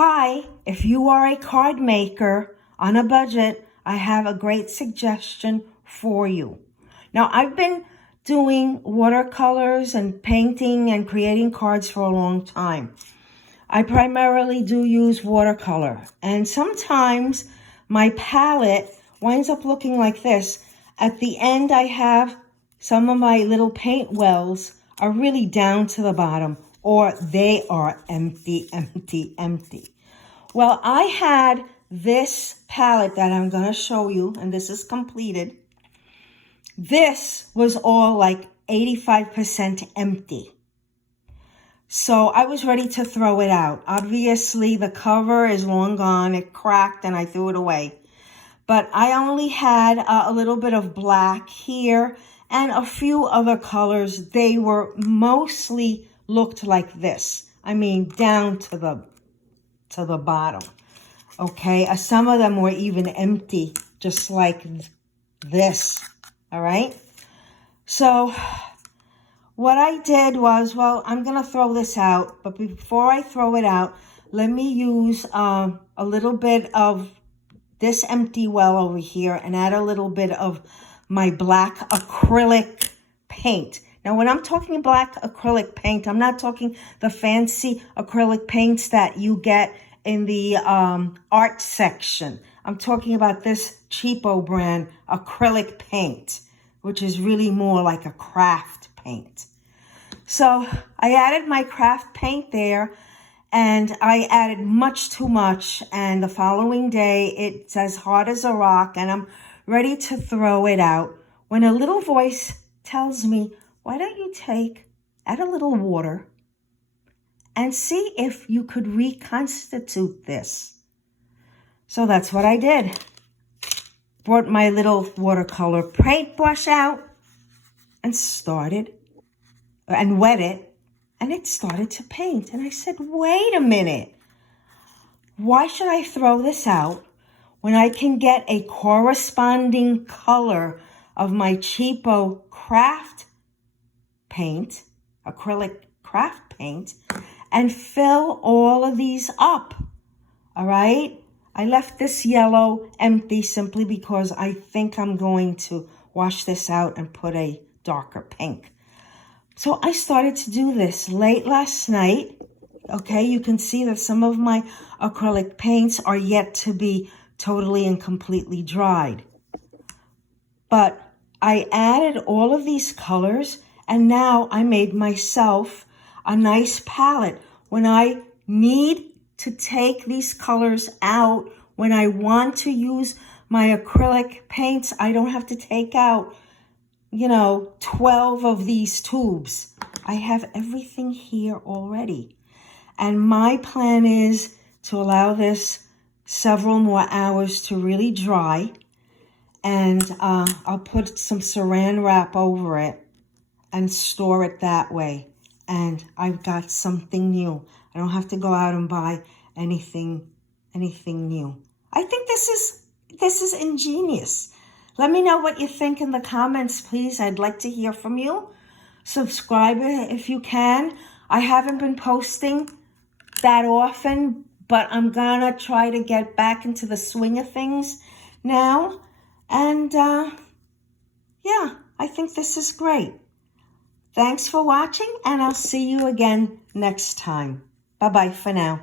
Hi, if you are a card maker on a budget, I have a great suggestion for you. Now, I've been doing watercolors and painting and creating cards for a long time. I primarily do use watercolor, and sometimes my palette winds up looking like this. At the end, I have some of my little paint wells are really down to the bottom, or they are empty, empty, empty. Well, I had this palette that I'm going to show you, and this is completed. This was all like 85% empty. So I was ready to throw it out. Obviously, the cover is long gone. It cracked and I threw it away. But I only had a little bit of black here and a few other colors. They were mostly looked like this. I mean, down to the bottom. Okay, some of them were even empty, just like this. All right. So what I did was, well, I'm going to throw this out. But before I throw it out, let me use a little bit of this empty well over here and add a little bit of my black acrylic paint. Now, when I'm talking black acrylic paint, I'm not talking the fancy acrylic paints that you get in the art section. I'm talking about this cheapo brand acrylic paint, which is really more like a craft paint. So I added my craft paint there, and I added much too much. And the following day, it's as hard as a rock, and I'm ready to throw it out when a little voice tells me, why don't you add a little water and see if you could reconstitute this. So that's what I did. Brought my little watercolor paintbrush out and wet it, and it started to paint. And I said, wait a minute. Why should I throw this out when I can get a corresponding color of my cheapo craft paint, acrylic craft paint, and fill all of these up? All right. I left this yellow empty simply because I think I'm going to wash this out and put a darker pink. So I started to do this late last night. Okay, you can see that some of my acrylic paints are yet to be totally and completely dried. But I added all of these colors, and now I made myself a nice palette. When I need to take these colors out, when I want to use my acrylic paints, I don't have to take out 12 of these tubes. I have everything here already. And my plan is to allow this several more hours to really dry. And I'll put some saran wrap over it and store it that way. And I've got something new. I don't have to go out and buy anything new. I think this is ingenious. Let me know what you think in the comments, please. I'd like to hear from you. Subscribe if you can. I haven't been posting that often, but I'm gonna try to get back into the swing of things now. And yeah, I think this is great. Thanks for watching, and I'll see you again next time. Bye-bye for now.